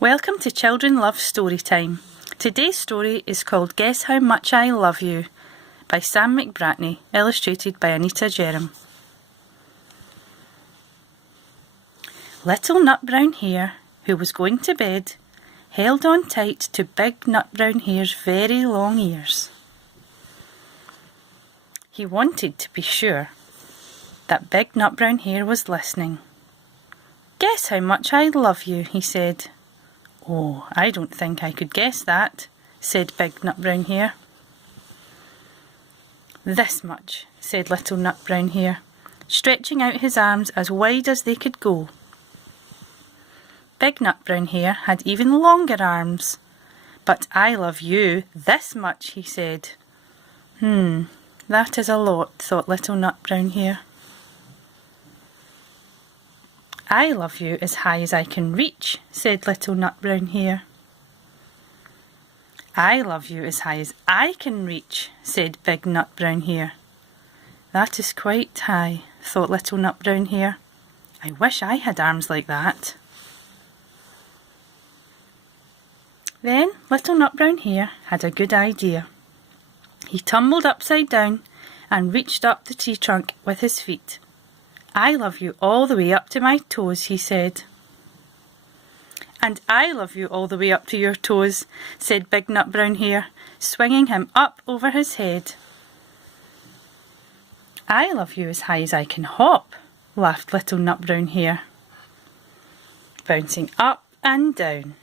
Welcome to Children Love Story Time. Today's story is called Guess How Much I Love You by Sam McBratney, illustrated by Anita Jerram. Little Nut Brown Hare, who was going to bed, held on tight to Big Nut Brown Hare's very long ears. He wanted to be sure that Big Nut Brown Hare was listening. "Guess how much I love you," he said. "Oh, I don't think I could guess that," said Big Nut Brown Hare. "This much," said Little Nut Brown Hare, stretching out his arms as wide as they could go. Big Nut Brown Hare had even longer arms. "But I love you this much," he said. That is a lot," thought Little Nut Brown Hare. "I love you as high as I can reach," said Little Nut Brown Hare. "I love you as high as I can reach," said Big Nut Brown Hare. "That is quite high," thought Little Nut Brown Hare. "I wish I had arms like that." Then Little Nut Brown Hare had a good idea. He tumbled upside down and reached up the tree trunk with his feet. "I love you all the way up to my toes," he said. "And I love you all the way up to your toes," said Big Nut Brown Hare, swinging him up over his head. "I love you as high as I can hop," laughed Little Nut Brown Hare, bouncing up and down.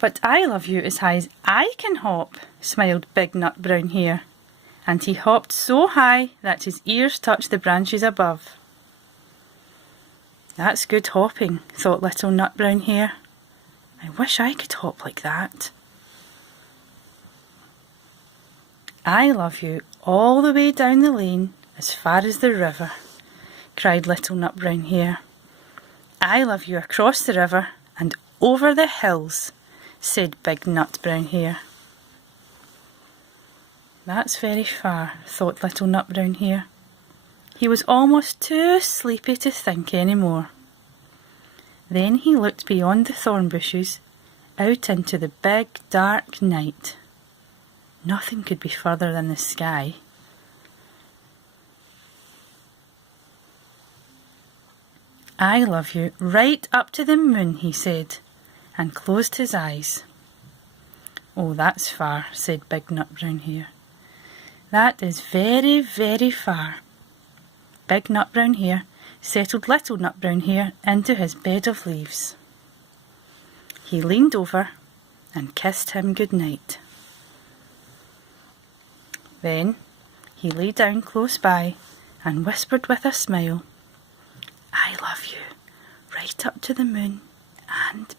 "But I love you as high as I can hop," smiled Big Nut Brown Hare, and he hopped so high that his ears touched the branches above. "That's good hopping," thought Little Nut Brown Hare. "I wish I could hop like that." "I love you all the way down the lane as far as the river," cried Little Nut Brown Hare. "I love you across the river and over the hills," said Big Nut Brown Hare. "That's very far," thought Little Nut Brown Hare. He was almost too sleepy to think any more. Then he looked beyond the thorn bushes, out into the big dark night. Nothing could be further than the sky. "I love you right up to the moon," he said, and closed his eyes. "Oh, that's far," said Big Nut Brown Hare. "That is very, very far." Big Nut Brown Hare settled Little Nut Brown Hare into his bed of leaves. He leaned over and kissed him good night. Then he lay down close by and whispered with a smile, "I love you right up to the moon and